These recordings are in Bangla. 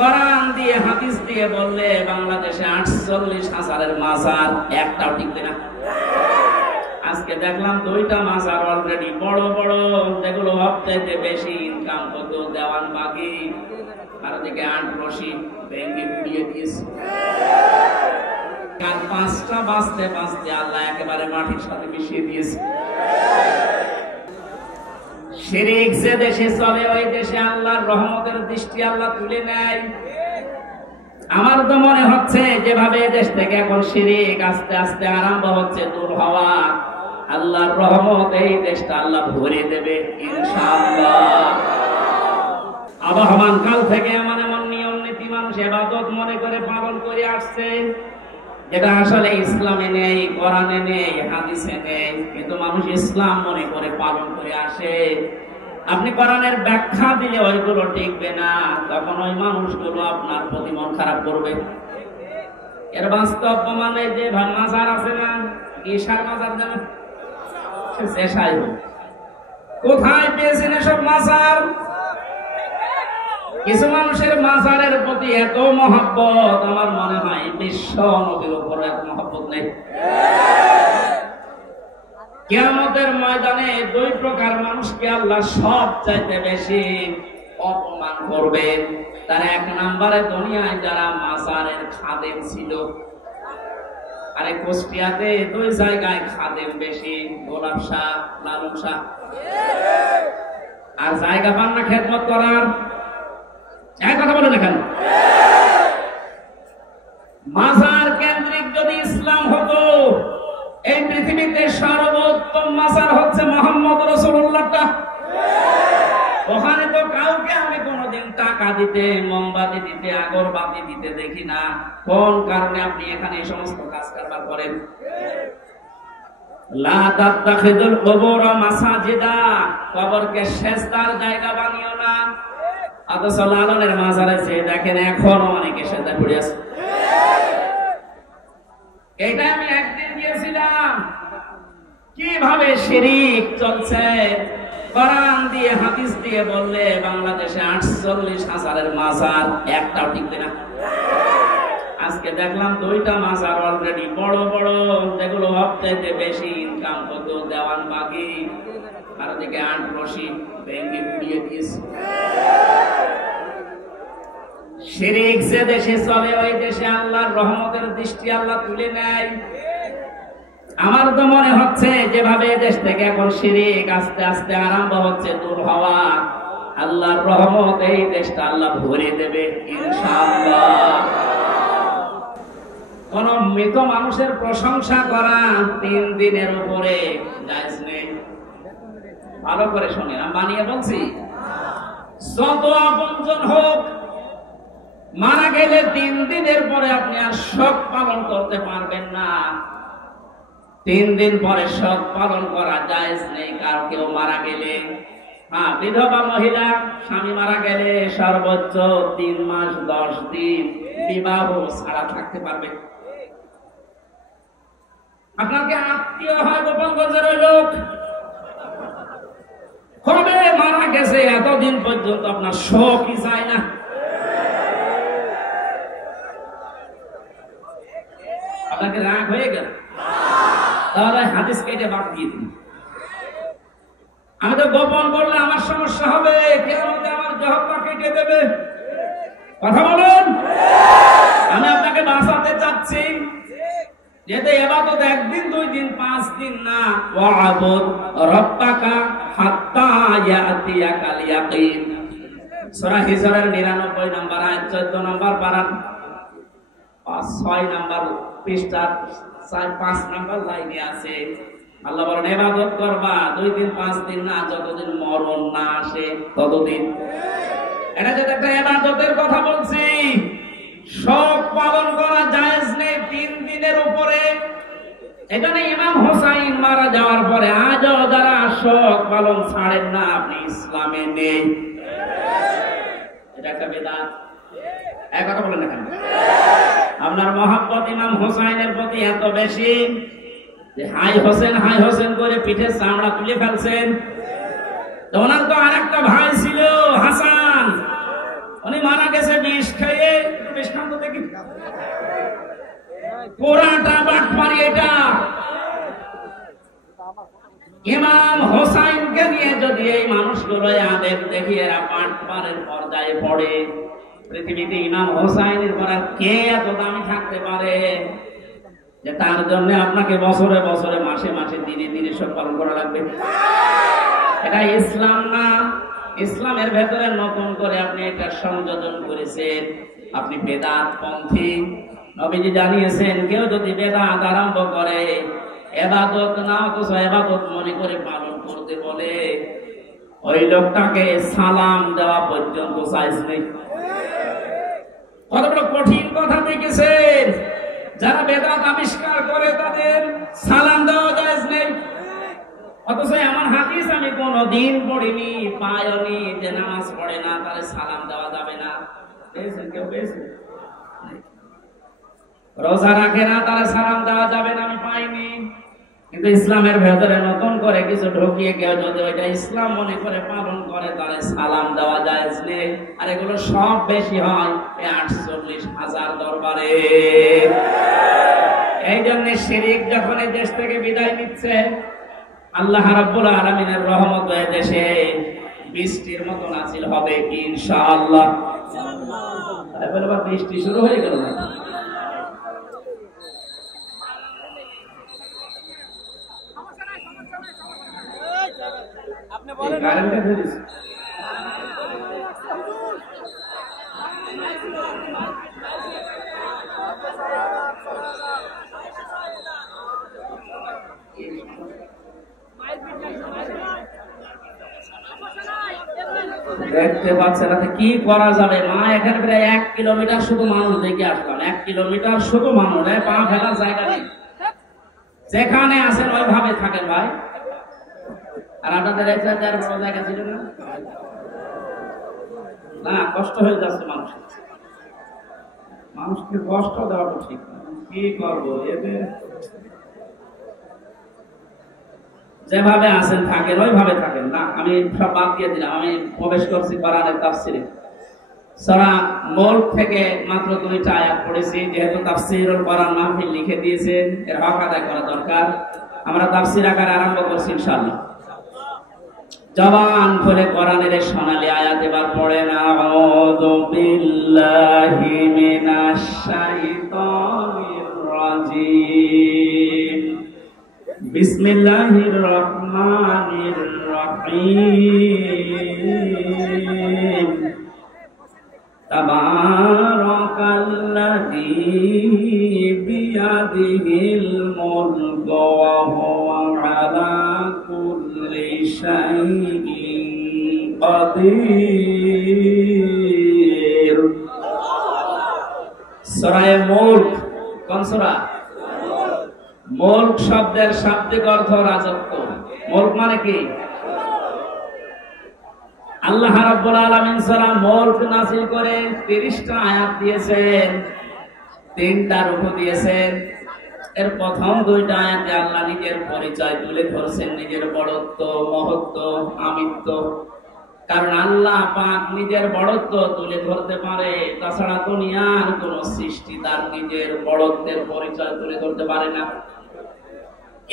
কোরআন দিয়ে হাদিস দিয়ে বললে বাংলাদেশে 48,000-এর মাজার একটাও টিকবে না। আজকে দেখলাম 2টা মাজার অলরেডি বড় বড়, যেগুলো সবচাইতে বেশি ইনকাম হতো দেওয়ানবাগি, আর ওদিকে 8 রশি ভেঙে উড়িয়ে দিয়েছে। আর 5টা বাঁচতে বাঁচতে আল্লাহ একেবারে মাটির সাথে মিশিয়ে দিয়েছে। শিরক যে দেশে চলে ওই দেশে আল্লাহর রহমতের দৃষ্টি আল্লাহ তুলে নেয়। আমার তো মনে হচ্ছে যেভাবে দেশ থেকে এখন শিরক আস্তে আস্তে আরম্ভ হচ্ছে দূর হওয়া, আল্লাহর রহমত এই দেশটা আল্লাহ ভরে দেবে ইনশাআল্লাহ। আবহমান কাল থেকে এমন এমন নিয়ম নীতি মানুষ ইবাদত মনে করে পালন করে আসছে, যেটা আসলে ইসলামে নেই, কোরআনে নেই, হাদিসে নেই, কিন্তু মানুষ ইসলাম মনে করে পালন করে আসে। আপনি কোরআনের ব্যাখ্যা দিলে ওইগুলো টিকবে না, তখন ওই মানুষগুলো আপনার প্রতি মন খারাপ করবে। এর বাস্তব প্রমাণে যে মাজার আছে না, ঈশার মাজার জানেন, কোথায় পেয়েছেন এসব মাজার? কিছু মানুষের মাজারের প্রতি এত মহব্বত, আমার মনে হয় বিশ্ব নবীর উপর এত মহব্বত নেই। কিয়ামতের ময়দানে 2 প্রকার মানুষকে আল্লাহ সব চাইতে বেশি অপমান করবেন। তার 1 নম্বরে দুনিয়ায় যারা মাজারের খাদেম ছিল, আরে কুষ্টিয়াতে 2 জায়গায় খাদেম বেশি, গোলাপ শাহ, লালন শাহ, আর জায়গা পান না খেদমত করার। এক কথা বলেন এখানে, মাজার কেন্দ্রিক যদি ইসলাম হতো, এই পৃথিবীতে সর্বোত্তম মাজার হচ্ছে মুহাম্মদ রাসূলুল্লাহটা। ওখানে তো কাউকে আমি কোনোদিন টাকা দিতে, মোমবাতি দিতে, আগরবাতি দিতে দেখি না। কোন কারণে আপনি এখানে এই সমস্ত কাজ কারবার করেন? লা তাত্তাখিদুল কুবুর মাসাজিদা, কবরকে সেজদার জায়গা বানিও না। অথচ লালনের মাজারে যে দেখেন এখনো অনেকে সেজদা করে আছে। এটা আমি একদিন গিয়েছিলাম, কিভাবে শিরক চলছে। কোরআন দিয়ে হাদিস দিয়ে বললে বাংলাদেশে 48,000-এর মাজার একটাও টিকবে না। আজকে দেখলাম 2টা মাজার অলরেডি বড় বড়, যেগুলো সবচাইতে বেশি ইনকাম হতো দেওয়ানবাগি, আর ওদিকে 8 রশি ভেঙে উড়িয়ে দিয়েছে। শিরক যে দেশে চলে ওই দেশে আল্লাহর রহমতের দৃষ্টি আল্লাহ তুলে নেয়। আমার তো মনে হচ্ছে যেভাবে দেশ থেকে এখন শিরক আস্তে আস্তে আরম্ভ হচ্ছে দূর হওয়া, আল্লাহর রহমত এই দেশটা আল্লাহ ভরে দেবে ইনশাআল্লাহ। কোন মৃত মানুষের প্রশংসা করা 3 দিনের উপরে জায়েজ নেই। ভালো করে শুনে, আমি বানিয়ে বলছি, যত আপনজন হোক, মারা গেলে 3 দিনের পরে আপনি আর শোক পালন করতে পারবেন না। 3 দিন পরে শোক পালন করা জায়েজ নেই কার কেউ মারা গেলে। হ্যাঁ, বিধবা মহিলা স্বামী মারা গেলে সর্বোচ্চ 3 মাস 10 দিন বিবাহ ছাড়া থাকতে পারবে। আপনার কি আত্মীয় হয় গোপালগঞ্জের ওই লোক, কবে মারা গেছে এতদিন পর্যন্ত আপনার শোকই যায় না। আপনাকে রাগ হয়ে গেল, তাহলে হাদিস কেটে বাদ দিয়ে দিন। আমি তো গোপন করলে আমার সমস্যা হবে, কিয়ামতে আমার জহরটা কেটে দেবে। কথা বলুন, আমি আপনাকে বাঁচাতে চাচ্ছি। যেতে ইবাদত 1 দিন 2 দিন 5 দিন না, ওয়া'বুদ রাব্বাকা হাত্তা ইয়াতিয়াকাল ইয়াকিন। সূরা হিজরের 99 নম্বর আয়াত 14 নম্বর পারা 6 নম্বর পৃষ্ঠা 5 নম্বর লাইনে আছে। আল্লাহ বলেন ইবাদত করবা 2 দিন 5 দিন না, যতদিন মরণ না আসে ততদিন। এটা যেটা একটা ইবাদতের কথা বলছি, সব পালন করা জায়েজ নেই 3 দিনের উপরে। এখানে ইমাম হোসাইন মারা যাওয়ার পরে আজও যারা শোক পালন ছাড়েন না, আপনি ইসলামে নেই। এটা একটা বিদআত। এক কথা বলেন না, আপনার মহব্বত ইমাম হোসাইনের প্রতি এত বেশি যে হাই হোসেন করে পিঠে চামড়া তুলে ফেলছেন। ওনার তো আরেকটা ভাই ছিল হাসান, উনি মারা গেছে বিষ খেয়ে। পুরাটা বাটপারি এটা। ইমাম হোসাইনকে নিয়ে যদি এই মানুষগুলো আদেব দেখি এরা বাটপারের পর্যায়ে পড়ে, পৃথিবীতে ইমাম হোসাইনের পর আর কে এত দামি থাকতে পারে যে তার জন্য আপনাকে বছরে বছরে মাসে মাসে দিনে দিনে সব পালন করা লাগবে? এটা ইসলাম না। ইসলামের ভেতরে নতুন করে আপনি এটা সংযোজন করেছেন, আপনি বেদাত পন্থী। নবীজি জানিয়েছেন কেউ যদি বেদাত আরম্ভ করে, ইবাদত না অথচ ইবাদত মনে করে পালন করতে বলে, ওই লোকটাকে সালাম দেওয়া পর্যন্ত চাইজ নেই। কত বড় কঠিন কথা দেখেছেন। যারা বেদাত আবিষ্কার করে তাদের সালাম দেওয়া জায়েজ নেই। অথচ এমন হাদিস আমি কোনদিন পড়িনি, পাইনি যে নামাজ পড়ে না তারে সালাম দেওয়া যাবে না। পেয়েছেন কেউ? পেয়েছেন? রোজা রাখে না তারে সালাম দেওয়া যাবে না, আমি পাইনি। কিন্তু ইসলামের ভেতরে নতুন করে কিছু ঢুকিয়ে কেউ যদি ওইটা ইসলাম মনে করে পালন করে তারে সালাম দেওয়া জায়েজ নেই। আর এগুলো সব বেশি হয় 48,000 দরবারে। এই জন্য শিরক যখন এই দেশ থেকে বিদায় নিচ্ছে, আল্লাহ রাব্বুল আলামিনের রহমত এই দেশে বৃষ্টির মতো নাজিল হবে ইনশাআল্লাহ। এবার বৃষ্টি শুরু হয়ে গেল না? আপনি বলেন কারেন্টটা ধরিস। দেখতে পাচ্ছেন কি করা যাবে? মা এখানে প্রায় 1 কিলোমিটার শুধু মানুষ দেখে আসলাম। 1 কিলোমিটার শুধু মানুষ, পা ফেলার জায়গা নেই। যেখানে আছেন ওইভাবে থাকেন ভাই। আর আপনাদের যার বড় জায়গা ছিল না? না, কষ্ট হয়ে যাচ্ছে মানুষের। মানুষকে কষ্ট দেওয়াটা ঠিক না। কি করবো? এদের যেভাবে আছেন থাকেন, ওইভাবে থাকেন। না, আমি সব বাদ দিয়ে দিলাম। আমি প্রবেশ করছি কোরআনের তাফসিরে। সূরা মুলক থেকে মাত্র 2টা আয়াত পড়েছি। যেহেতু তাফসিরুল কোরআন মাহফিল লিখে দিয়েছেন, এর হক আদায় করা দরকার। আমরা তাফসির আকারে আরম্ভ করছি ইনশাআল্লাহ। জবান খুলে কোরআনের সোনালী আয়াত এবার পড়েন। আউযু বিল্লাহি মিনাশ শাইতানির রাজিম। বিসমিল্লাহির রহমানির রহিম। তাবারাকাল্লাযী বিয়াদিহিল মুলকু ওয়া হুয়া আলা কুল্লি শাইইন কাদির। সূরা মুলক কোন সূরা? মুলক শব্দের শাব্দিক অর্থ রাজত্ব। মুলক মানে কি? আল্লাহ রাব্বুল আলামিন সূরা মুলক নাযিল করে 30টা আয়াত দিয়েছেন, 3টা রূপ দিয়েছেন। এর প্রথম 2টা আয়াতে আল্লাহ নিজের পরিচয় তুলে ধরছেন, নিজের বড়ত্ব, মহত্ব, আমিত্ব। কারণ আল্লাহ পাক নিজের বড়ত্ব তুলে ধরতে পারে, তাছাড়া দুনিয়ার কোন সৃষ্টি তার নিজের বড়ত্বের পরিচয় তুলে ধরতে পারে না।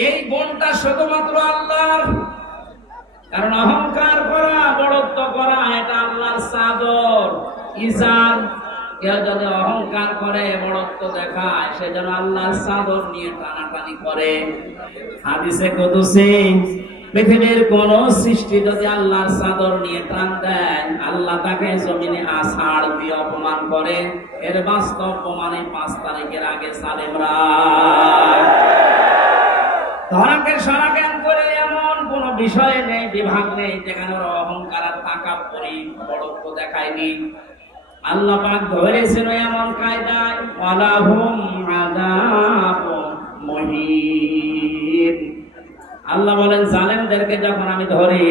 এই গুণটা শুধুমাত্র আল্লাহর। কারণ অহংকার করা, বড়ত্ব করা এটা আল্লাহর চাদর, ইজান। কেউ যদি অহংকার করে, বড়ত্ব দেখায়, সে যেন আল্লাহর চাদর নিয়ে টানাটানি করে। হাদিসে কুদসি, পৃথিবীর কোন সৃষ্টি যদি আল্লাহর চাদর নিয়ে টান দেয়, আল্লাহ তাকে জমিনে আছাড় দিয়ে অপমান করে। এর বাস্তব প্রমাণে 5 তারিখের আগে সালেমরা ধরাকের সরাকেন করে এমন কোন বিষয় নেই, বিভাগ নেই যেখানে ওরা অহংকার আর তাকাব্বুরি, বড়ত্ব দেখায়নি। আল্লাহ পাক ধরেছেন এমন কায়দায়, ওয়ালাহুম আযাবুম মুহিন। আল্লাহ বলেন জালেমদেরকে যখন আমি ধরি,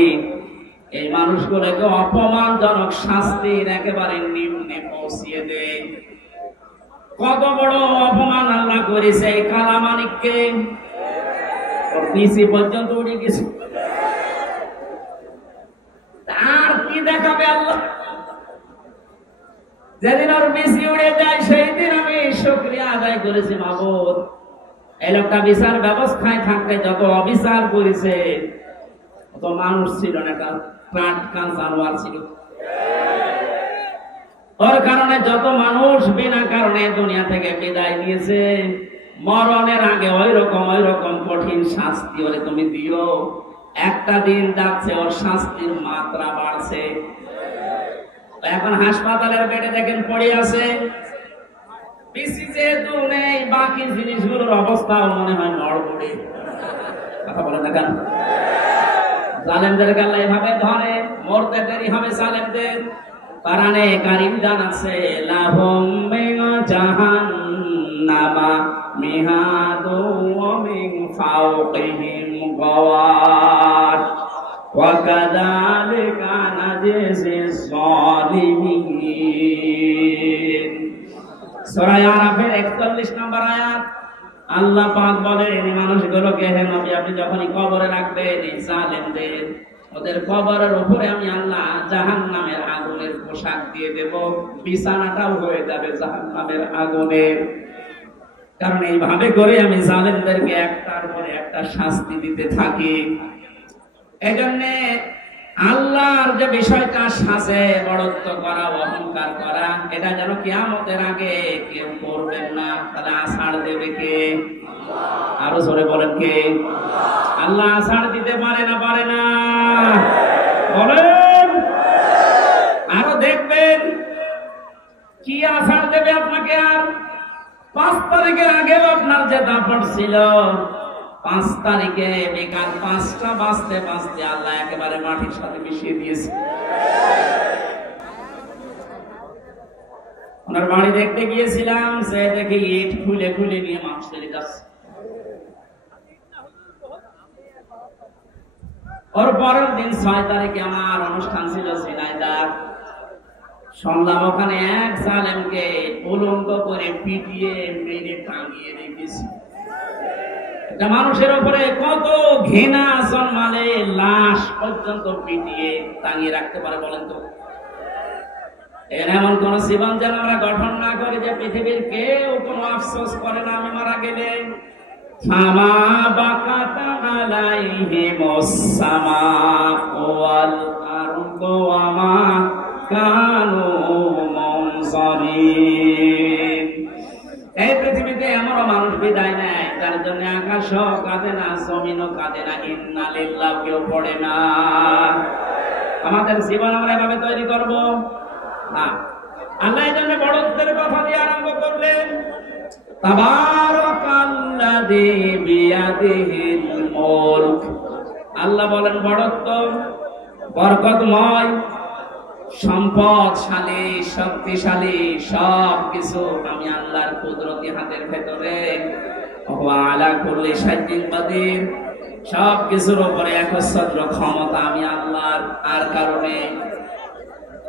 এই মানুষগুলোকে অপমানজনক শাস্তির একেবারে নিম্নে পৌঁছিয়ে দেই। কত বড় অপমান আল্লাহ করেছে এই কালামানিককে। ওর পিসি পর্যন্ত উড়ে গেছে। আর কি দেখাবে আল্লাহ? যেদিন ওর পিসি উড়ে যায় সেই দিন আমি শুকরিয়া আদায় করেছি মাবুদ, এই লোকটা বিচার ব্যবস্থায় থাকতে যত অবিচার করেছে অত মানুষ ছিল না, একটা টাটকা জানোয়ার ছিল। ওর কারণে যত মানুষ বিনা কারণে দুনিয়া থেকে বিদায় নিয়েছে, মরণের আগে ওই রকম কঠিন শাস্তি ওরে তুমি দিও। একটা দিন যাচ্ছে ওর শাস্তির মাত্রা বাড়ছে। এখন হাসপাতালের বেডে দেখেন পড়ে আছে, পিসি যেহেতু নেই, বাকি জিনিসগুলোর অবস্থাও মনে হয় নড়বড়ে। কথা বলে দেখেন, জালেমদেরকে আল্লাহ এভাবে ধরে, মরতে দেরি হবে জালেমদের। কোরআনে কারীম জানাচ্ছে লাহুম মিন জাহান্নামা মিহাদু ওয়া মিন ফাওকিহিম গাওয়াশ ওয়া কাযালিকা নাজজিস যালিমিন। সূরা আরাফের 41 নম্বর আয়াত। আল্লাহ পাক বলেন এই মানুষগুলোকে, হে নবী আপনি যখনই কবরে রাখবেন এই জালেমদের, ওদের কবরের উপরে আমি আল্লাহ জাহান্নামের আগুনের পোশাক দিয়ে দেব, বিছানাটাও হয়ে যাবে জাহান্নামের আগুনের। কারণ এইভাবে করে আমি জালেমদেরকে একটার পরে একটা শাস্তি দিতে থাকি। এজন্য আল্লাহর যে বিষয়টা সাজে বড়ত্ব করা, অহংকার করা, এটা যেন কিয়ামতের আগে কেউ করবেন না। তাহলে আষাঢ় দেবে কে? আরো জোরে বলেন কে? আল্লাহ আষাঢ় দিতে পারে না? পারে না? বলেন। আরো দেখবেন কি আষাঢ় দেবে আপনাকে। আর 5 তারিখের আগেও আপনার যে দাপট ছিল, 5 তারিখে বিকাল 5টা বাজতে বাজতে আল্লাহ একেবারে মাটির সাথে মিশিয়ে দিয়েছে। ওনার বাড়ি দেখতে গিয়েছিলাম, সে দেখে ইট খুলে খুলে নিয়ে মানুষ চলে যাচ্ছে। ওর পরের দিন 6 তারিখে আমার অনুষ্ঠান ছিল ঝিনাইদহ। শুনলাম ওখানে এক জালেমকে উলঙ্গ করে পিটিয়ে মেরে টাঙিয়ে রেখেছে। একটা মানুষের উপরে কত ঘৃণা জন্মালে লাশ পর্যন্ত পিটিয়ে টাঙিয়ে রাখতে পারে বলেন তো? এমন কোন জীবন যেন আমরা গঠন না করি যে পৃথিবীর কেউ কোনো আফসোস করে না আমি মারা গেলে। ফামা বাকাতা আলাইহিমুস সামাউ ওয়াল আরদু ওয়া মা কানু মুনজারিন। এই পৃথিবীতে এমন মানুষ বিদায় নেয় তার জন্য আকাশও কাঁদে না, জমিনও কাঁদে না, ইন্না লিল্লাহ কেউ পড়ে না। আমাদের জীবন আমরা এভাবে তৈরি করব না। আল্লাহ এই জন্য বড়ত্বের কথা দিয়ে আরম্ভ করলেন। তাবারাকাল্লাযী বিয়াদিহিল মুলক। আল্লাহ বলেন বড়ত্ব বরকতময়, সম্পদশালী, শক্তিশালী, সব কিছু আমি আল্লাহর কুদরতি হাতের ভেতরে। ওয়া আলা কুল্লি শাইইন কাদির, সব কিছুর উপরে একচ্ছত্র ক্ষমতা আমি আল্লাহর। আর কারণে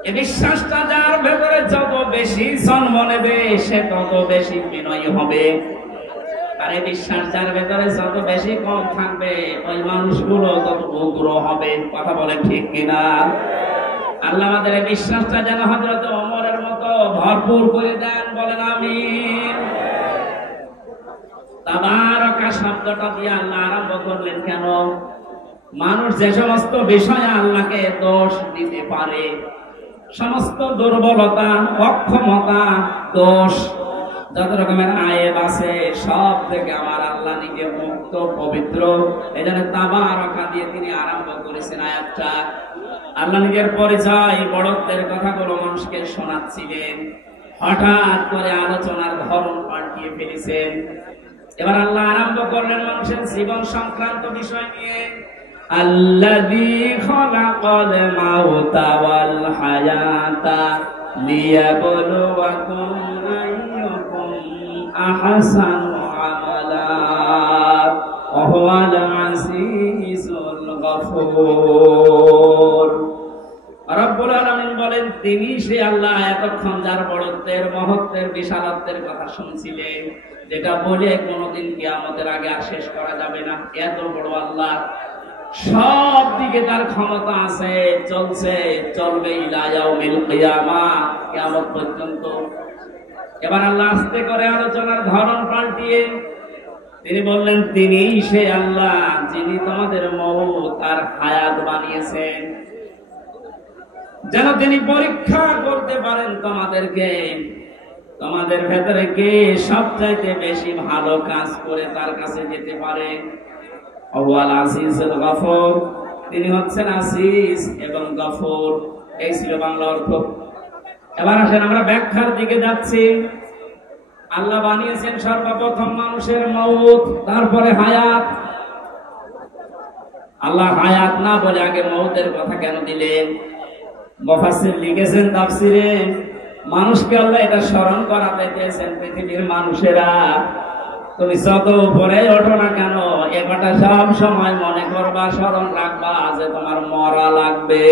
এই বিশ্বাসটা যার ভেতরে যত বেশি জন্ম নেবে সে তত বেশি বিনয়ী হবে। আর এই বিশ্বাস যার ভেতরে যত বেশি কম থাকবে ওই মানুষগুলো তত উগ্র হবে। কথা বলেন ঠিক কিনা? আল্লাহ আমাদের এই বিশ্বাসটা যেন হযরত ওমরের মতো ভরপুর করে দেন, বলেন আমিন। তাবারাকা শব্দটা দিয়ে আল্লাহ আরম্ভ করলেন কেন? মানুষ যে সমস্ত বিষয়ে আল্লাহকে দোষ দিতে পারে, সমস্ত দুর্বলতা, অক্ষমতা, দোষ, যত রকমের আয়েব আছে সব থেকে আমার আল্লাহ নিজে মুক্ত, পবিত্র। এই জন্য তাবারাকা দিয়ে তিনি আরম্ভ করেছেন আয়াতটা। আল্লাহ নিজের পরিচয়, বড়ত্বের কথাগুলো মানুষকে শোনাচ্ছিলেন। হঠাৎ করে আলোচনার ধরন পাল্টিয়ে ফেলেছেন। এবার আল্লাহ আরম্ভ করলেন মানুষের জীবন সংক্রান্ত বিষয় নিয়ে। আল্লাযী খালাকাল মাউতা ওয়াল হায়াতা লিয়াবলুয়াকুম আইয়ুকুম আহসানু আমালা ওয়া হুয়াল আজিজুল গফুর। রব্বুল আলামিন বলেন তিনি সে আল্লাহ এতক্ষণ যার বড়ত্বের, মহত্বের, বিশালত্বের কথা শুনছিলেন, যেটা বলে কোনোদিন কিয়ামতের আগে আর শেষ করা যাবে না। এত বড় আল্লাহ, সব দিকে তার ক্ষমতা আছে, চলছে, চলবে ইলা ইয়াউমিল কিয়ামা, কিয়ামত পর্যন্ত। এবার আল্লাহ আস্তে করে আলোচনার ধরন পাল্টিয়ে তিনি বললেন, তিনি সে আল্লাহ যিনি তোমাদের মউত আর হায়াত বানিয়েছেন, যেন তিনি পরীক্ষা করতে পারেন তোমাদেরকে, তোমাদের ভেতরে কে সবচাইতে বেশি ভালো কাজ করে তার কাছে যেতে পারে। আল আজিজুল গফুর, তিনি হচ্ছেন আজিজ এবং গফুর। এই ছিল বাংলা অর্থ। এবার আসেন আমরা ব্যাখ্যার দিকে যাচ্ছি। আল্লাহ বানিয়েছেন সর্বপ্রথম মানুষের মউত, তারপরে হায়াত। আল্লাহ হায়াত না বলে আগে মউতের কথা কেন দিলেন? মুফাসসির লিখেছেন তাফসিরে, মানুষকে আল্লাহ এটা স্মরণ করাতে চেয়েছেন, পৃথিবীর মানুষেরা তুমি যত উপরে ওঠো না কেন, এ কথা সব সময় মনে করবা, স্মরণ রাখবা যে তোমার মরা লাগবে।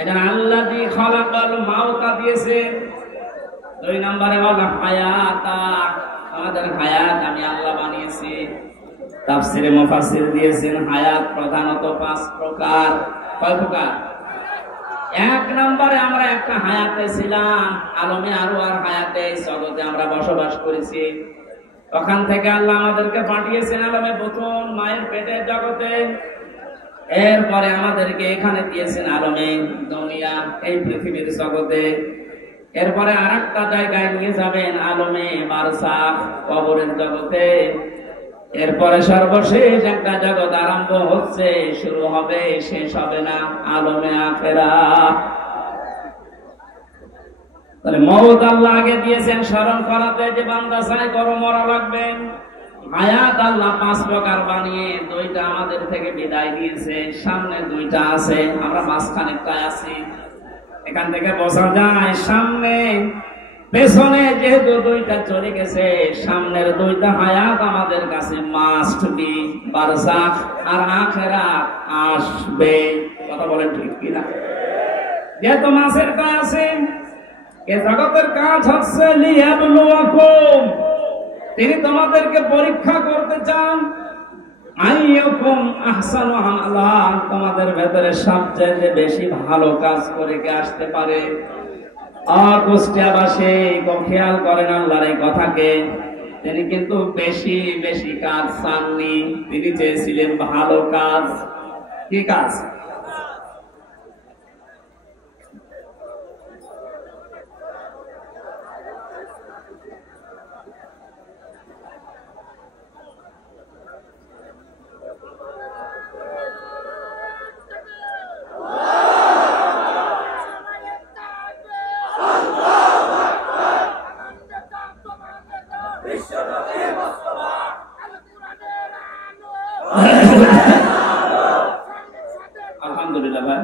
এখানে আল্লাযী খালাকাল মাউতা দিয়েছে, 2 নম্বরে বলা হায়াতা, আমাদের হায়াত আমি আল্লাহ বানিয়েছি। তাফসিরে মুফাসসির দিয়েছেন হায়াত প্রধানত 5 প্রকার। কয় প্রকার? 1 নম্বরে আমরা একটা হায়াতে ছিলাম, আলমে আরওয়ার হায়াতে, জগতে আমরা বসবাস করেছি। ওখান থেকে আল্লাহ আমাদেরকে পাঠিয়েছেন আলমে বুতুন, মায়ের পেটের জগতে। এরপরে আমাদেরকে এখানে দিয়েছেন আলমে দুনিয়া, এই পৃথিবীর জগতে। এরপরে আরেকটা জায়গায় নিয়ে যাবেন আলমে বারজাখ, কবরের জগতে। এরপরে সর্বশেষ একটা জগৎ আরম্ভ হচ্ছে, শুরু হবে, শেষ হবে না, আলমে আখিরাত। তাহলে মওত আল্লাহ আগে দিয়েছেন স্মরণ করাতে, যে বান্দা চাই করো মরা লাগবে। হায়াত আল্লাহ 5 প্রকার বানিয়ে 2টা আমাদের থেকে বিদায় দিয়েছে, সামনে 2টা আছে, আমরা মাঝখানেরটায় আছি। এখান থেকে বোঝা যায় সামনে পেছনে যেহেতু 2টা চলে গেছে, সামনের 2টা হায়াত আমাদের কাছে মাস্ট বি, বারজাখ আর আখিরাত আসবে। কথা বলেন ঠিক কিনা? যেহেতু মাসের কাজ আছে, এ জগতের কাজ হচ্ছে লিয়াবলুয়াকুম, তিনি তোমাদেরকে পরীক্ষা করতে চান। আইয়ুকুম আহসানু আমালা, তোমাদের ভেতরে সবচেয়ে বেশি ভালো কাজ করে কে আসতে পারে। কুষ্টিয়াবাসী খেয়াল করেন আল্লাহর এই কথাকে, তিনি কিন্তু বেশি বেশি কাজ চাননি, তিনি চেয়েছিলেন ভালো কাজ। কি কাজ? আলহামদুলিল্লাহ ভাই।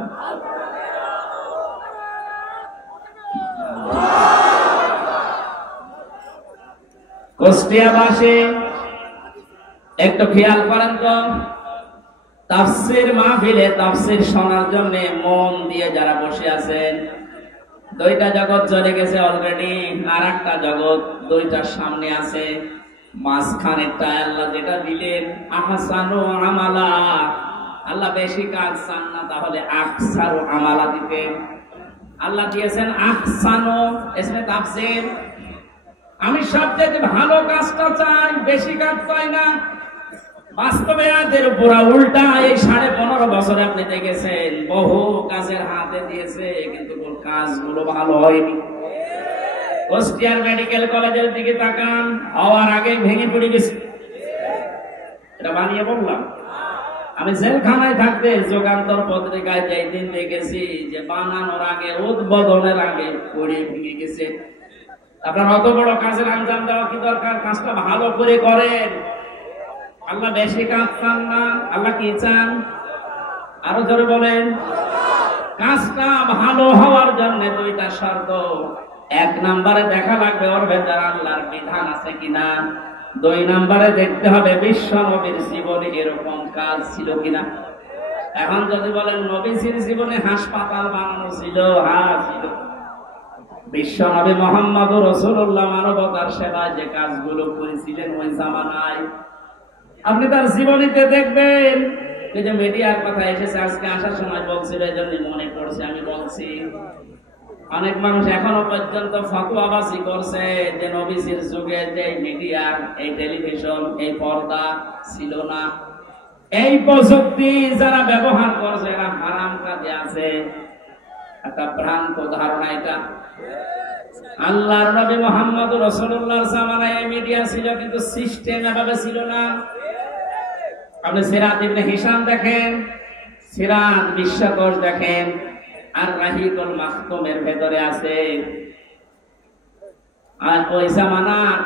কুষ্টিয়াবাসী একটু খেয়াল করেন তো, তাফসীর মাহফিলে তাফসীর শোনার জন্য মন দিয়ে যারা বসে আছেন, 2টা জগৎ চলে গেছে অলরেডি, আর একটা জগৎ 2টার সামনে আছে। মাঝখানেরটা আল্লাহ যেটা দিলেন আহসানু আমালা, আল্লাহ বেশি কাজ চান না, তাহলে আকসারু আমালা দিতেন। আল্লাহ দিয়েছেন আহসানু, ইসমে তাফসীর, আমি সবচেয়ে ভালো কাজটা চাই, বেশি কাজ চাই না। বাস্তবে এর পুরা উল্টা। এই 15.5 বছরে আপনি দেখেছেন বহু কাজের হাতে দিয়েছে, কিন্তু কাজগুলো ভালো হয়নি। কুষ্টিয়ার মেডিকেল কলেজের দিকে তাকান, হওয়ার আগে ভেঙে পড়ে গেছে। এটা বানিয়ে বললাম। আমি জেলখানায় থাকতে যুগান্তর পত্রিকায় যেই দিন দেখেছি যে বানানোর আগে, উদ্বোধনের আগে পড়ে ভেঙে গেছে। আপনার অত বড় কাজের আঞ্জাম দেওয়া কি দরকার? কাজটা ভালো করে করেন। আল্লাহ বেশি কাজ চান না, আল্লাহ কি চান? আরো জোরে বলেন। কাজটা ভালো হওয়ার জন্য 2টা শর্ত। 1 নম্বরে দেখা লাগবে ওর ভেতর আল্লাহর বিধান আছে কিনা। 2 নম্বরে দেখতে হবে বিশ্ব নবীর জীবনে এরকম কাজ ছিল কিনা। এখন যদি বলেন নবীর জীবনে হাসপাতাল বানানো ছিল, হ্যাঁ ছিল। বিশ্ব নবী মুহাম্মদুর রাসূলুল্লাহ মানবতার সেবায় যে কাজগুলো করেছিলেন ওই জামানায়, আপনি তার জীবনীতে দেখবেন। এই যে মিডিয়ার কথা এসেছে আজকে আসার সময় বলছিল, এই জন্য মনে পড়ছে আমি বলছি। অনেক মানুষ এখনো পর্যন্ত ফতোয়াবাজি করছে যে নবীজির যুগে যে মিডিয়া, এই টেলিভিশন, এই পর্দা ছিল না। এই প্রযুক্তি যারা ব্যবহার করছে এরা হারাম কাজে আছে। একটা ভ্রান্ত ধারণা এটা। আল্লাহর নবী মুহাম্মদ রাসূলুল্লাহর জামানায় এই মিডিয়া ছিল, কিন্তু সিস্টেম এভাবে ছিল না। আপনি সিরাত ইবনে হিশাম দেখেন, সিরাত বিশ্বকোষ দেখেন, আর রাহিকুল মাখতুমের ভেতরে আছে আর ওই জামানার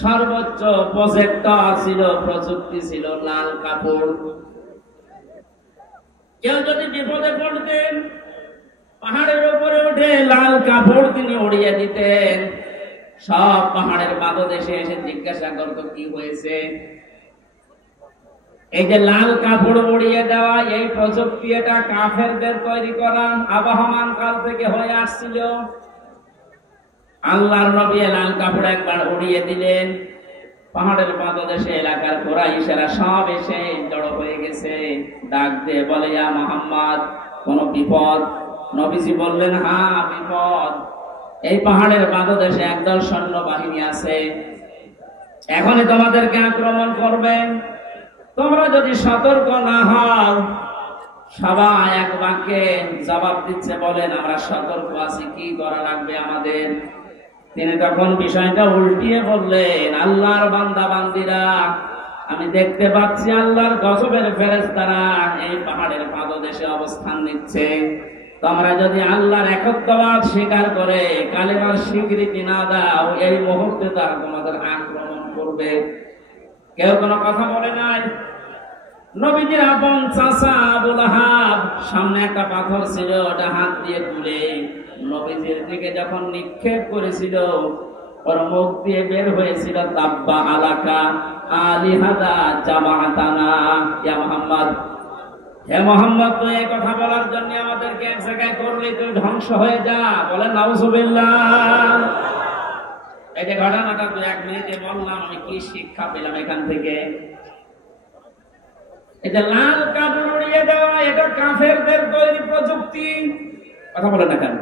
সর্বোচ্চ প্রজেক্টর ছিল, প্রযুক্তি ছিল লাল কাপড়। কেউ যদি বিপদে পড়তেন পাহাড়ের উপরে উঠে লাল কাপড় তিনি উড়িয়ে দিতেন। সব পাহাড়ের পাদদেশে এসে জিজ্ঞাসা করতো কি হয়েছে। এই যে লাল কাপড় উড়িয়ে দেওয়া, এই প্রযুক্তি এটা কাফেরদের তৈরি করা, আবহমান কাল থেকে হয়ে আসছিল। আল্লাহর নবী লাল কাপড় একবার উড়িয়ে দিলেন, পাহাড়ের পাদদেশে এলাকার কুরাইশেরা সব এসে জড়ো হয়ে গেছে। ডাক দিয়ে বলে, ইয়া মুহাম্মদ, কোন বিপদ? নবীজি বললেন, হ্যাঁ বিপদ। এই পাহাড়ের পাদদেশে একদল সৈন্যবাহিনী আছে, এখনই তোমাদেরকে আক্রমণ করবে। তোমরা যদি সতর্ক না হও। সবাই এক বাক্যে জবাব দিচ্ছে, বলেন আমরা সতর্ক আছি, কি করা লাগবে আমাদের? তিনি তখন বিষয়টা উল্টিয়ে বললেন, আল্লাহর বান্দা বান্দিরা, আমি দেখতে পাচ্ছি আল্লাহর গজবের ফেরেশতারা এই পাহাড়ের পাদদেশে অবস্থান নিচ্ছে। তোমরা যদি আল্লাহর একত্ববাদ স্বীকার করে কালেমার স্বীকৃতি না দাও, এই মুহূর্তে তারা তোমাদের আক্রমণ করবে। কেউ কোনো কথা বলে নাই। নবীজির আপন চাচা আবু লাহাব সামনে একটা পাথর ছিল, ওটা হাত দিয়ে তুলে নবীজির দিকে যখন নিক্ষেপ করেছিল, ওর মুখ দিয়ে বের হয়েছিল, তাব্বা আলাকা আলিহাদা জামাতানা, ইয়া মুহাম্মদ, হে মুহাম্মদ, তুই এই কথা বলার জন্য আমাদেরকে এক জায়গায় করলি, তুই ধ্বংস হয়ে যা। বলেন নাউজুবিল্লাহ। এই যে ঘটনাটা তুই 1 মিনিটে বললাম, আমি কি শিক্ষা পেলাম এখান থেকে? এটা লাল কাপড় উড়িয়ে দেওয়া, এটা কাফেরদের তৈরি প্রযুক্তি। কথা বলে না কেন?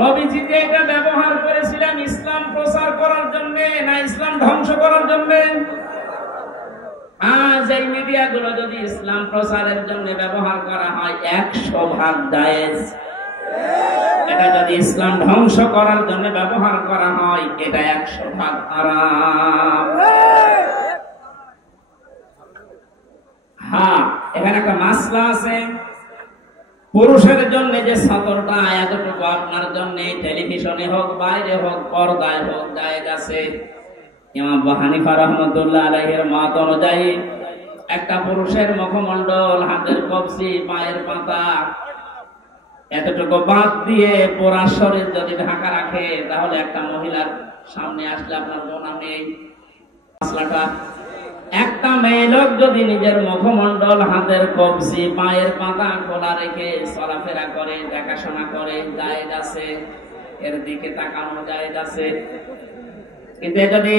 নবীজি যে এটা ব্যবহার করেছিলেন ইসলাম প্রচার করার জন্য, না ইসলাম ধ্বংস করার জন্য? আজ এই মিডিয়াগুলো যদি ইসলাম প্রচারের জন্য ব্যবহার করা হয় 100% জায়েজ। এটা যদি ইসলাম ধ্বংস করার জন্য ব্যবহার করা হয়, এটা 100% হারাম। হ্যাঁ, এখানে একটা মাসলা আছে। পুরুষের জন্য যে সতর্কতা, এতটুকু আপনার জন্য টেলিভিশনে হোক, বাইরে হোক, পর্দায় হোক, জায়েজ আছে। ইমাম আবু হানিফা রাহমাতুল্লাহ আলাইহির মত অনুযায়ী একটা পুরুষের মুখমণ্ডল, হাতের কবজি, পায়ের পাতা এতটুকু বাদ দিয়ে পুরা শরীর যদি ঢাকা রাখে, তাহলে একটা মহিলার সামনে আসলে আপনার গুনাহ নেই। মাসলাটা, একটা মেয়ে লোক যদি নিজের মুখমণ্ডল, হাতের কবজি, পায়ের পাতা খোলা রেখে চলাফেরা করে, দেখাশোনা করে, জায়েজ আছে, এর দিকে তাকানো জায়েজ আছে। কিন্তু যদি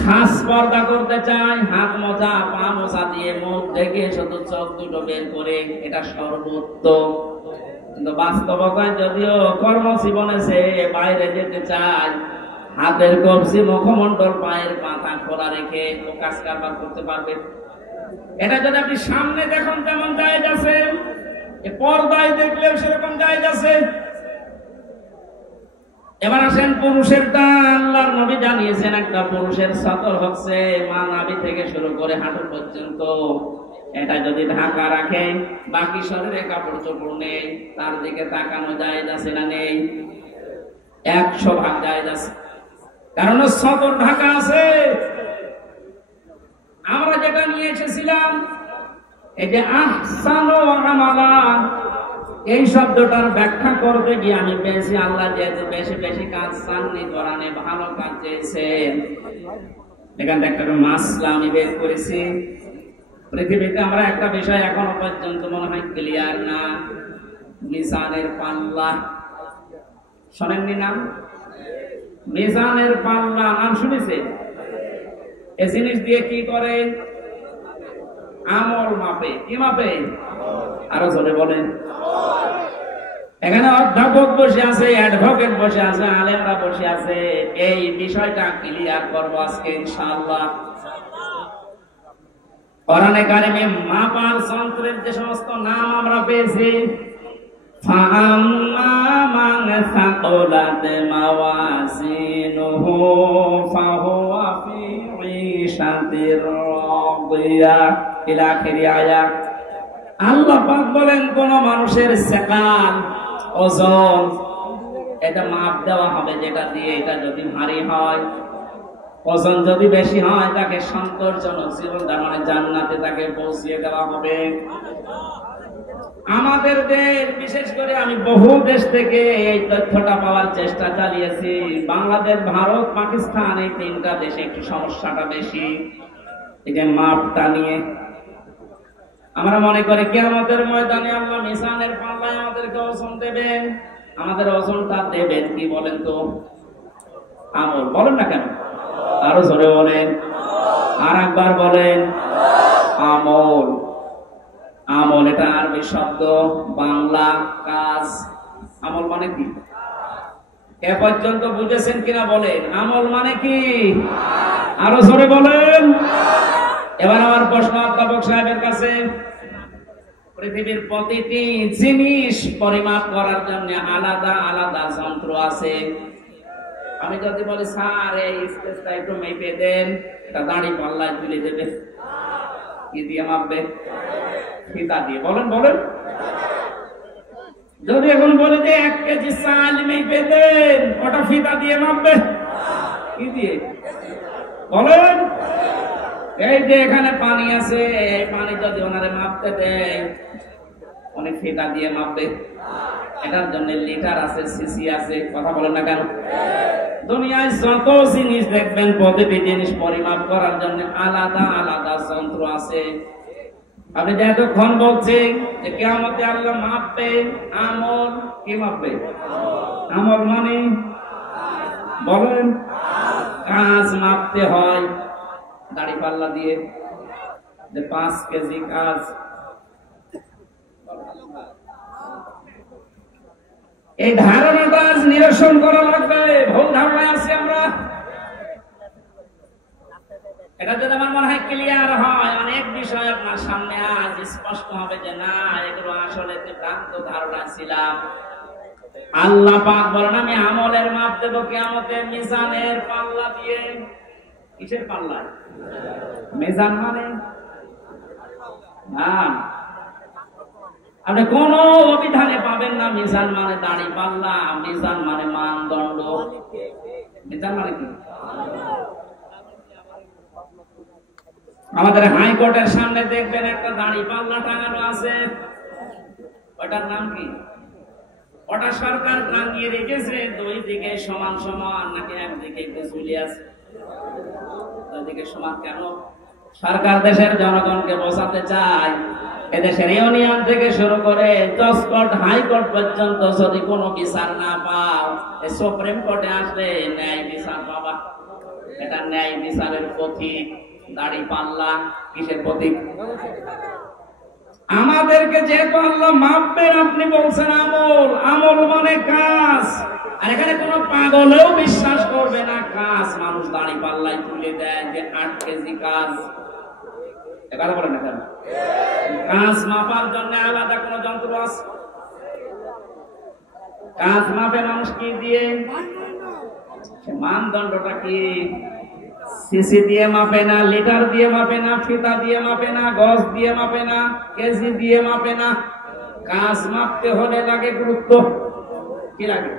খাস পর্দা করতে চায়, হাত মোজা, পা মোজা দিয়ে মুখ ঢেকে শুধু চোখ দুটো বের করে, এটা সর্বোত্তম। কিন্তু বাস্তবতায় যদিও কর্মজীবনে সে বাইরে যেতে চায়, হাতের কবজি, মুখমণ্ডল, পায়ের পাতা খোলা রেখে ও কাজ কারবার করতে পারবে। এটা যদি আপনি সামনে দেখুন তেমন জায়েজ আছে, পর্দায় দেখলেও সেরকম জায়েজ আছে। এবার আসেন পুরুষের দান। আল্লাহর নবী জানিয়েছেন একটা পুরুষের সতর হচ্ছে মা নাভি থেকে শুরু করে হাঁটু পর্যন্ত। এটা যদি ঢাকা রাখে, বাকি শরীরে কাপড় চোপড় নেই, তার দিকে তাকানো জায়েজ আছে না নেই? 100% জায়েজ আছে, কারণ সতর ঢাকা আছে। আমরা যেটা নিয়ে এসেছিলাম, এই যে আহসানু আমালান, এই শব্দটার ব্যাখ্যা করতে গিয়ে আমি পেয়েছি আল্লাহ যেহেতু বেশি বেশি কাজ চাননি, কোরআনে ভালো কাজ চেয়েছেন। এখান থেকে একটা মাসলা আমি বের করেছি। পৃথিবীতে আমরা একটা বিষয় এখনো পর্যন্ত মনে হয় ক্লিয়ার না, মিজানের পাল্লা। শোনেননি নাম? মিজানের পাল্লা নাম শুনেছে? এই জিনিস দিয়ে কি করে? আমল মাপে। কি মাপে? আরো জোরে বলেন। এখানে অধ্যাপক বসে আছে, অ্যাডভোকেট বসে আছে, আলেমরা বসে আছে। এই বিষয়টা ক্লিয়ার করবো আজকে ইনশাআল্লাহ। কোরআনে কারিমে মাপার যন্ত্রের যে সমস্ত নাম আমরা পেয়েছি, ফাআম্মা মান সাকুলাত মাওয়াজিনুহু ফাহুয়া ফি ঈশাতির রাদিয়া ইলা আখিরি আয়াত। আল্লাহ পাক বলেন, কোন মানুষের সাকাল ওজন এটা মাপ দেওয়া হবে, যেটা দিয়ে এটা যদি ভারী হয়, ওজন যদি বেশি হয়, তাকে সন্তোষজনক জীবন মানে জান্নাতে তাকে পৌঁছিয়ে দেওয়া হবে। আমাদের দেশ, বিশেষ করে আমি বহু দেশ থেকে এই তথ্যটা পাওয়ার চেষ্টা চালিয়েছি। বাংলাদেশ, ভারত, পাকিস্তান, এই তিনটা দেশে একটু সমস্যাটা বেশি এই যে মাপটা নিয়ে। আমরা মনে করি কিয়ামতের ময়দানে আল্লাহ মিজানের পাল্লায় আমাদেরকে ওজন দেবেন। আমাদের ওজনটা দেবেন কি বলেন তো? আমল। বলেন না কেন? আরো জোরে বলেন, আর একবার বলেন, আমল। আমল এটা আরবি শব্দ, বাংলা কাজ। আমল মানে কি এ পর্যন্ত বুঝেছেন কিনা বলেন? আমল মানে কি? আরো জোরে বলেন। এবার আমার প্রশ্ন অধ্যাপক সাহেবের কাছে, পৃথিবীর প্রতিটি জিনিস পরিমাপ করার জন্য আলাদা আলাদা যন্ত্র আছে। আমি যদি বলি স্যার এই স্পেসটা একটু মেপে দেন, এটা দাড়ি পাল্লায় তুলে দেবে, কি দিয়ে মাপবে? ফিতা দিয়ে। বলেন বলেন। যদি এখন বলে যে 1 কেজি চাল মেপে দেন, ওটা ফিতা দিয়ে মাপবে, কি দিয়ে? বলেন। এই যে এখানে পানি আছে, এই পানি যদি ওনারে মাপতে দেয়, উনি ফিতা দিয়ে মাপবে। এটার জন্য লিটার আছে, সিসি আছে। কথা বলেন না কেন? দুনিয়ায় যত জিনিস দেখবেন, প্রতিটি জিনিস পরিমাপ করার জন্য আলাদা আলাদা যন্ত্র আছে। আপনি যে এতক্ষণ বলছেন যে কিয়ামতে আল্লাহ মাপবে, আমল কি মাপবে? আমল মানে বলেন, কাজ মাপতে হয় দাড়ি পাল্লা দিয়ে, যে 5 কেজি কাজ। এই ধারণাটা আজ নিরসন করা লাগবে। ভুল ধারণায় আছি আমরা। এটা যদি আমার মনে হয় ক্লিয়ার হয়, অনেক বিষয় আপনার সামনে আজ স্পষ্ট হবে যে না, এগুলো আসলে ভ্রান্ত ধারণা ছিলাম। আল্লাহ পাক বলেন, আমি আমলের মাপ দেবো কিয়ামতে মিজানের পাল্লা দিয়ে। কিসের পাল্লা? মিজান মানে না, আপনি কোন অভিধানে পাবেন না মিজান মানে দাড়ি পাল্লা। মিজান মানে মানদণ্ড। মিজান মানে কি? আমাদের হাইকোর্টের সামনে দেখবেন একটা দাড়ি পাল্লা টাঙানো আছে, ওটার নাম কি? ওটা সরকার টাঙিয়ে রেখেছে, 2 দিকে সমান সমান, নাকি একদিকে একটু ঝুলে আছে? 2 দিকে সমান কেন? সরকার দেশের জনগণকে বোঝাতে চায়, এদেশের ইউনিয়ন থেকে শুরু করে জজ কোর্ট, হাইকোর্ট পর্যন্ত যদি কোনো বিচার না পাও, সুপ্রিম কোর্টে আসলে ন্যায় বিচার পাবা। এটা ন্যায় বিচারের প্রতীক। দাড়ি পাল্লা কিসের প্রতীক? আমাদেরকে যেহেতু আল্লাহ মাপবেন, আপনি বলছেন আমল। আমল মানে কাজ। আর এখানে কোনো পাগলেও বিশ্বাস করবে না কাজ মানুষ দাড়ি পাল্লায় তুলে দেয় যে 8 কেজি কাজ। কথা বলেন না কেন? কাজ মাপার জন্য আলাদা কোন যন্ত্র আছে? কাজ মাপে মানুষ কি দিয়ে? মানদণ্ডটা কি? সিসি দিয়ে মাপে না, লিটার দিয়ে মাপে না, ফিতা দিয়ে মাপে না, গজ দিয়ে মাপে না, কেজি দিয়ে মাপে না। কাজ মাপতে হলে লাগে গুরুত্ব। কি লাগে?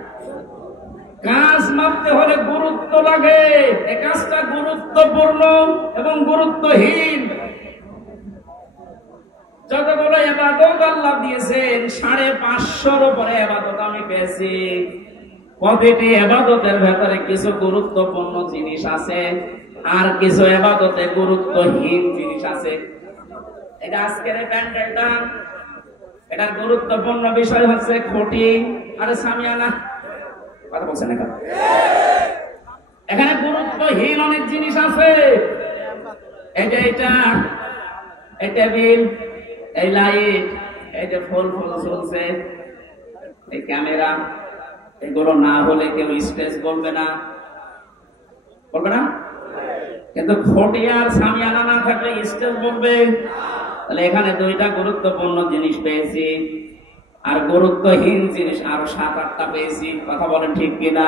কাজ মাপতে হলে গুরুত্ব লাগে। এই কাজটা গুরুত্বপূর্ণ এবং গুরুত্বহীন। যতগুলো ইবাদত আল্লাহ দিয়েছেন, 550-র উপরে ইবাদত আমি পেয়েছি। প্রতিটি ইবাদতের ভেতরে কিছু গুরুত্বপূর্ণ জিনিস আছে, আর কিছু ইবাদতে গুরুত্বহীন জিনিস আছে। এটা আজকের প্যান্ডেলটা, এটার গুরুত্বপূর্ণ বিষয় হচ্ছে খুঁটি আর সামিয়ানা। কথা বলছেন না? এখানে গুরুত্বহীন অনেক জিনিস আছে। এই যে এটা, এই টেবিল, এই লাইট, এই যে ফুল চলছে, এই ক্যামেরা এগুলো না হলে কেউ স্টেজ বলবে না, বলবে না? কিন্তু খটিয়ার সামিয়ানা না থাকলে স্টেজ বলবে। তাহলে এখানে দুইটা গুরুত্বপূর্ণ জিনিস পেয়েছি, আর গুরুত্বহীন জিনিস আরো 7-8টা পেয়েছি। কথা বলেন ঠিক কিনা?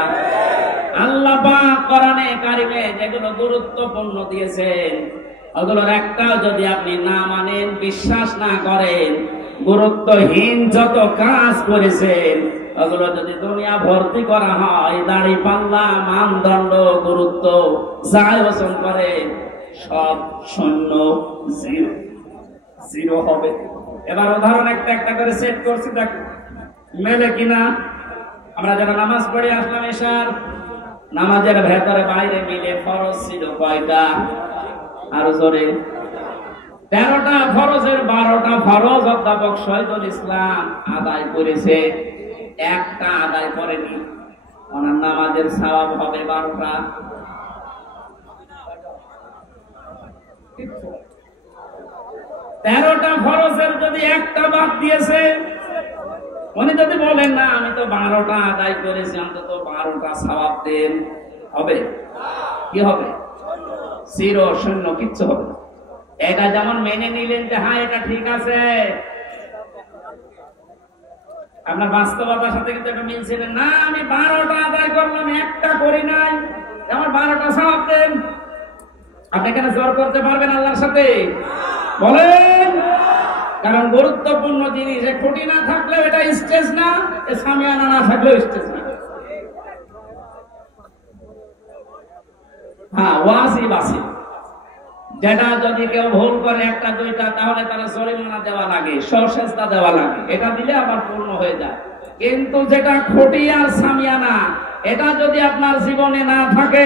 আল্লাহ পাক কোরআনে কারিমে যেগুলো গুরুত্বপূর্ণ দিয়েছেন ওগুলোর একটাও যদি আপনি না মানেন, বিশ্বাস না করেন, গুরুত্বহীন যত কাজ করেছেন ওগুলো যদি দুনিয়া ভর্তি করা হয়, দাড়ি পাল্লা মানদণ্ড গুরুত্ব যাই ওজন করে সব শূন্য, জিরো জিরো হবে। এবার উদাহরণ একটা একটা করে সেট করছি, দেখ মেলে কিনা। আমরা যারা নামাজ পড়ে আসলাম এশার, নামাজের ভেতরে বাইরে মিলে ফরজ ছিল কয়টা? আরো জোরে। 13টা ফরজের 12টা ফরজ অধ্যাপক শহীদুল ইসলাম আদায় করেছে, একটা আদায় করেনি। ওনার নামাজের সওয়াব হবে 12টা। 13টা ফরজের যদি একটা বাদ দিয়েছে, উনি যদি বলেন না আমি তো 12টা আদায় করেছি, অন্তত 12টা সওয়াব দেন, হবে? কি হবে? জিরো, শূন্য, কিচ্ছু হবে না। এটা যেমন মেনে নিলেন যে হ্যাঁ এটা ঠিক আছে, আপনার বাস্তবতার সাথে কিন্তু এটা মিলছিল না। আমি 12টা আদায় করলাম, একটা করি নাই, আমার 12টা সওয়াব দেন। আপনি এখানে জোর করতে পারবেন আল্লাহর সাথে? বলেন। কারণ গুরুত্বপূর্ণ জিনিস, খুঁটি না থাকলেও এটা স্টেজ না, সামিয়ানা না থাকলেও স্টেজ না। হ্যাঁ, ওয়াজিব আছে, যেটা যদি কেউ ভুল করে একটা দুইটা, তাহলে তারা জরিমানা দেওয়া লাগে, সশস্তা দেওয়া লাগে, এটা দিলে আবার পূর্ণ হয়ে যায়। কিন্তু যেটা খুঁটি আর সামিয়ানা, এটা যদি আপনার জীবনে না থাকে,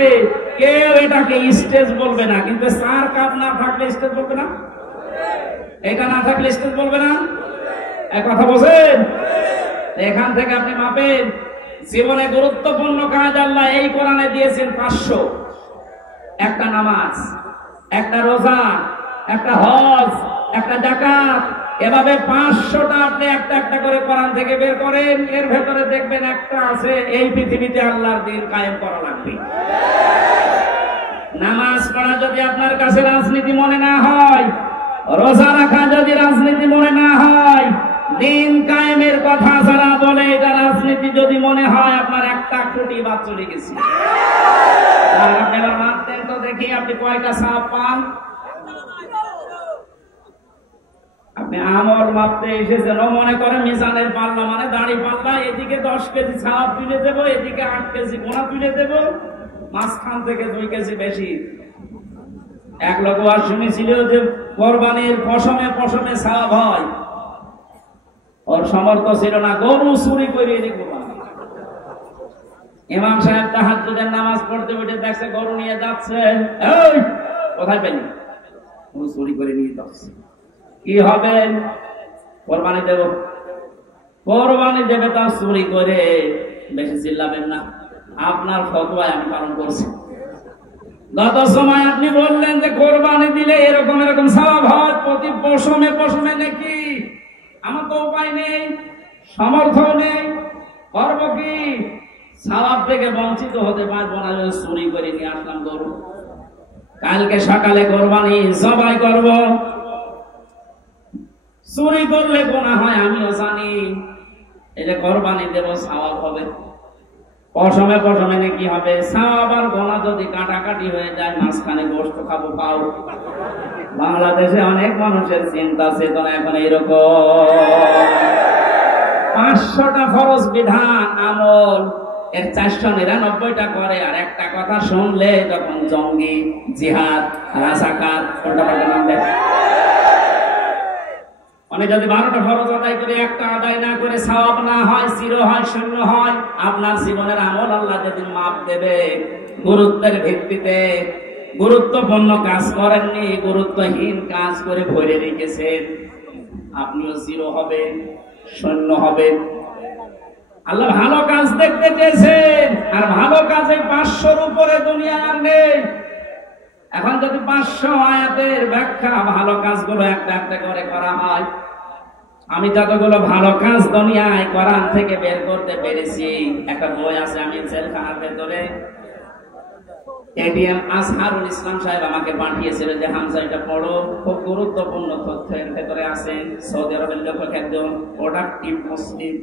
কেউ এটাকে স্টেজ বলবে না। কিন্তু সার কাপ না থাকলে স্টেজ বলবে না, এটা না থাকলে স্টেজ বলবে না। এক কথা বলছেন? এখান থেকে আপনি মাপেন জীবনে গুরুত্বপূর্ণ কাজ আল্লাহ এই কোরআনে দিয়েছেন 500। একটা নামাজ, একটা রোজা, একটা হজ, একটা যাকাত, এভাবে 500টা আপনি একটা একটা করে কোরআন থেকে বের করেন। এর ভেতরে দেখবেন একটা আছে, এই পৃথিবীতে আল্লাহর দ্বীন কায়েম করা লাগবে। নামাজ পড়া যদি আপনার কাছে রাজনীতি মনে না হয়, রোজা রাখা যদি রাজনীতি মনে না হয়, দিন কায়েমের কথা যারা বলে এটা রাজনীতি যদি মনে হয়, আপনার একটা খুঁটি বাদ চলে গেছে। আর আপনি এবার মাপতেন তো দেখি আপনি কয়টা সওয়াব পান। আপনি আমল মাপতে এসেছেন, মনে করে মিজানের পাল্লা মানে দাড়ি পাল্লা, এদিকে 10 কেজি সওয়াব তুলে দেবো, এদিকে 8 কেজি গোনা তুলে দেবো, মাঝখান থেকে 2 কেজি বেশি। এক লোক আর শুনেছিল যে কোরবানির পশমে পশমে সওয়াব হয়, ওর সামর্থ্য ছিল না, গরু চুরি করে এনে কোরবানি। ইমাম সাহেব তাহাজ্জুদের নামাজ পড়তে উঠে দেখছে গরু নিয়ে যাচ্ছে, এই কোথায় পেলি? গরু চুরি করে নিয়ে যাচ্ছে। কি হবে? কোরবানি দেব। কোরবানি দেবে তা চুরি করে, বেশি চিল্লাবেন না, আপনার ফতোয়ায় আমি পালন করছি। গত সময় আপনি বললেন যে কোরবানি দিলে এরকম এরকম সওয়াব হয়, প্রতি পশমে পশমে নাকি। আমার তো উপায় নেই, সামর্থ্য নেই, করবো কি? সওয়াব থেকে বঞ্চিত হতে পারবো না, চুরি করে নিয়ে আসলাম গরু। কালকে সকালে কোরবানি জবাই করব, চুরি করলে গুনাহ হয় আমিও জানি, এই যে কোরবানি দেব সওয়াব হবে, পশমে পশমে নাকি হবে। সওয়াব আর গুনাহ যদি কাটাকাটি হয়ে যায়, মাঝখানে গোশত খাবো পাও। বাংলাদেশে অনেক মানুষের চিন্তা চেতনা এখন এইরকম। 500টা ফরজ বিধান আমল, এর 499টা করে, আর একটা কথা শুনলে যখন জঙ্গি, জিহাদ, রাজাকার উল্টাপাল্টা নাম দেয়। মানে যদি 12টা ফরজ আদায় করে একটা আদায় না করে সওয়াব না হয়, জিরো হয়, শূন্য হয়, আপনার জীবনের আমল আল্লাহ যেদিন মাপ দেবে, গুরুত্বের ভিত্তিতে গুরুত্বপূর্ণ কাজ করেননি, গুরুত্বহীন কাজ করে ভরে রেখেছেন, আপনিও জিরো হবেন, শূন্য হবেন। আল্লাহ ভালো কাজ দেখতে চেয়েছেন, আর ভালো কাজে 500-র উপরে দুনিয়া আর নেই। এখন যদি 500 আয়াতের ব্যাখ্যা ভালো কাজগুলো একটা একটা করে করা হয়, আমি যতগুলো ভালো কাজ দুনিয়ায় কোরআন থেকে বের করতে পেরেছি, একটা বই আছে, আমি জেলখানার ভেতরে, এটিএম আজহারুল ইসলাম সাহেব আমাকে পাঠিয়েছিল যে হামজা এটা পড়ো, খুব গুরুত্বপূর্ণ তথ্য এর ভেতরে আছে। সৌদি আরবের লেখক একজন প্রোডাক্টিভ মুসলিম।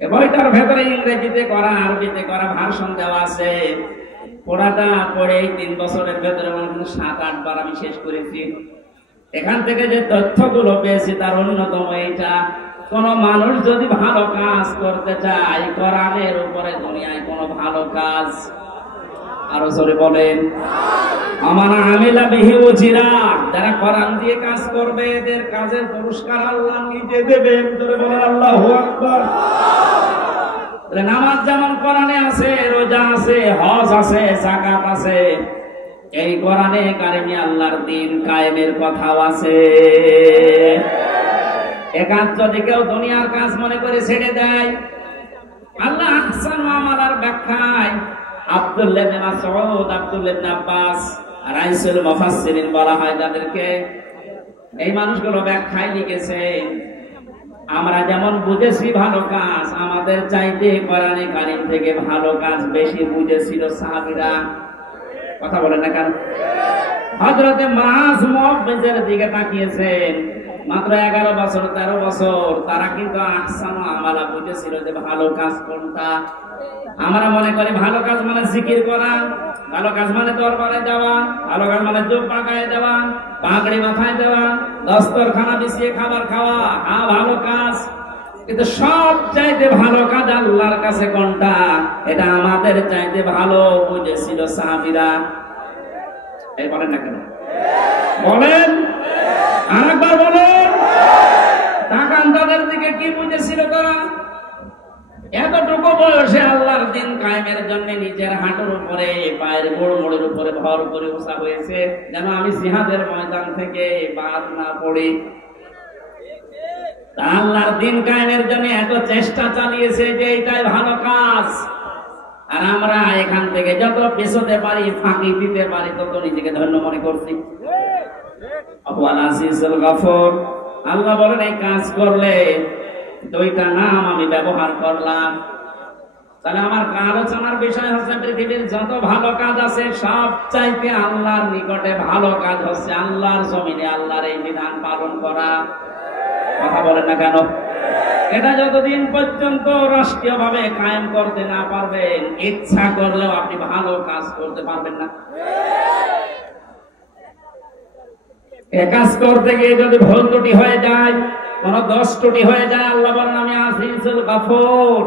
এই বইটার ভেতরে ইংরেজিতে করা, আরবিতে করা ভার্সন দেওয়া আছে। পড়াটা পড়ে 3 বছরের ভেতরে 7-8 বার আমি শেষ করেছি। এখান থেকে যে তথ্যগুলো পেয়েছি তার অন্যতম এইটা, কোন মানুষ যদি ভালো কাজ করতে চায়, কোরআনের উপরে দুনিয়ায় কোন ভালো কাজ, আরো জোরে বলেন, আমার আমিলা বিহি উজিরা, যারা কোরআন দিয়ে কাজ করবে এদের কাজের পুরস্কার আল্লাহ নিজে দেবেন। জোরে বলেন আল্লাহু আকবার। নামাজ যেমন কোরআনে আছে, রোজা আছে, হজ আছে, যাকাত আছে, এই কোরআনে কারিমে আল্লাহর দ্বীন কায়েমের কথাও আছে। একান্ত যদি কেউ দুনিয়ার কাজ মনে করে ছেড়ে দেয়, আল্লাহ আহসান আমালার ব্যাখ্যায় আব্দুল্লাহ ইবনে মাসউদ, আব্দুল্লাহ ইবনে আব্বাস, রাইসুল মুফাসসিরিন বলা হয় যাদেরকে, এই মানুষগুলো ব্যাখ্যায় লিখেছেন, আমরা যেমন বুঝেছি ভালো কাজ, আমাদের চাইতে কোরআনে কারীম থেকে ভালো কাজ বেশি বুঝেছিল সাহাবীরা। কথা বলেন না কেন? হযরতে মুআয মুআব্বিজের দিকে তাকিয়েছেন, মাত্র 11 বছর 13 বছর, তারা কিন্তু আহসান আমালা বুঝেছিল যে ভালো কাজ কোনটা। আমরা মনে করি ভালো কাজ মানে জিকির করা, ভালো কাজ মানে দরবারে যাওয়া, ভালো কাজ মানে জুব্বা গায়ে দেওয়া, পাগড়ি মাথায় দেওয়া, দস্তরখানা বিছিয়ে খাবার খাওয়া, ভালো কাজ। কিন্তু সব চাইতে ভালো কাজ আল্লাহর কাছে কোনটা, এটা আমাদের চাইতে ভালো বুঝেছিল সাহাবীরা। এই বলেন না কেন? বলেন, আরেকবার বলেন। তাকান তাদের দিকে, কি বুঝেছিল তারা? এতটুকু বয়সে আল্লাহর দ্বীন কায়েমের জন্য নিজের হাঁটুর উপরে, পায়ের গোড়মোড়ের উপরে ভর করে উঠা হয়েছে, যেন আমি জিহাদের ময়দান থেকে বাদ না পড়ি। আল্লাহর দ্বীন কায়েমের জন্য এত চেষ্টা চালিয়েছে যে এটাই ভালো কাজ। আর আমরা এখান থেকে যত পেছোতে পারি, ফাঁকি দিতে পারি, তত নিজেকে ধন্য মনে করছি। আল আজিজুল গফুর, আল্লাহ বলেন এই কাজ করলে 2টা নাম আমি ব্যবহার করলাম। তাহলে আমার আলোচনার বিষয় হচ্ছে পৃথিবীর যত ভালো কাজ আছে সব চাইতে আল্লাহর নিকটে ভালো কাজ হচ্ছে আল্লাহর জমিনে আল্লাহর এই বিধান পালন করা। কথা বলেন না কেন? এটা যতদিন পর্যন্ত রাষ্ট্রীয়ভাবে কায়েম করতে না পারবেন, ইচ্ছা করলেও আপনি ভালো কাজ করতে পারবেন না। এ কাজ করতে গিয়ে যদি ভুল ত্রুটি হয়ে যায়, কোন দোষ ত্রুটি হয়ে যায়, আল্লাহ বলেন আমি আজিজুল গফুর,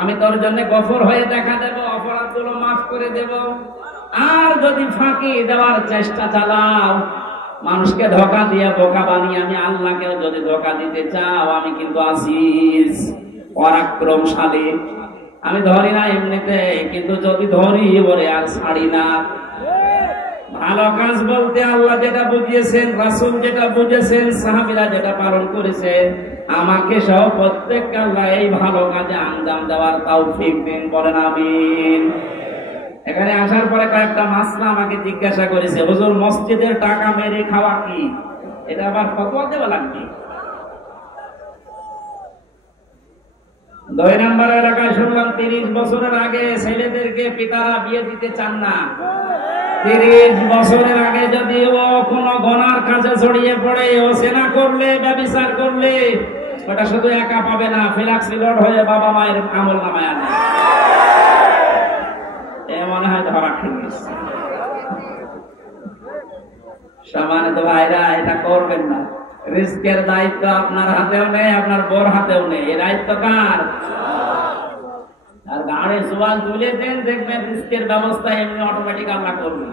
আমি তোর জন্য গফুর হয়ে দেখা দেব, অপরাধগুলো মাফ করে দেব। আর যদি ফাঁকি দেওয়ার চেষ্টা চালাও, মানুষকে ধোঁকা দিয়ে বোকা বানিয়ে, আমি আল্লাহকেও যদি ধোঁকা দিতে চাও, আমি কিন্তু আজিজ, পরাক্রমশালী। আমি ধরি না এমনিতে, কিন্তু যদি ধরি ওরে আর ছাড়ি না। ভালো কাজ বলতে আল্লাহ যেটা বুঝিয়েছেন, রাসূল যেটা বুঝেছেন, সাহাবীরা যেটা পালন করেছে, আমাকে সহ প্রত্যেককে আল্লাহ এই ভালো কাজে আঞ্জাম দেওয়ার তৌফিক দিন। বলেন আমিন। এখানে আসার পরে কয়েকটা মাসলা আমাকে জিজ্ঞাসা করেছে, হুজুর মসজিদের টাকা মেরে খাওয়া কি? এটা আবার ফতোয়া দেওয়া লাগবে? 2 নম্বর এলাকায় শুনলাম 30 বছরের আগে ছেলেদেরকে পিতারা বিয়ে দিতে চান না। 30 বছরের আগে যদি ও কোনো গুনার কাজে জড়িয়ে পড়ে, ও জেনা করলে, ব্যভিচার করলে, ওটা শুধু একা পাবে না, ফিলাক্সিলোড হয়ে বাবা মায়ের আমল নামায় আনে। এ মনে হয় ধরা খেয়ে গেছে। সম্মানিত ভাইরা, এটা করবেন না। রিস্কের দায়িত্ব আপনার হাতেও নেই, আপনার বোর হাতেও নেই। এই দায়িত্ব কার? আর গাড়ি জোয়ান তুলে দেন, দেখবেন রিস্কের ব্যবস্থা এমনি অটোমেটিক আল্লাহ করবে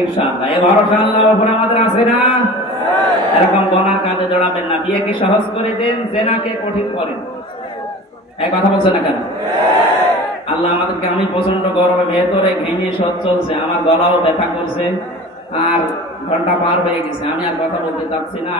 ইনশাআল্লাহ। এই ভরসা আল্লাহর উপর আমাদের আছে না? এরকম গুনার কাজে জড়াবেন না। বিয়েকে সহজ করে দেন, জেনাকে কঠিন করেন। এই কথা বলছেন না কেন? আল্লাহ আমাদেরকে, আমি প্রচন্ড গরমে ভেতরে ঘেমে সব চলছে, আমার গলাও ব্যথা করছে, আর ঘন্টা পার হয়ে গেছে, আমি আর কথা বলতে চাচ্ছি না।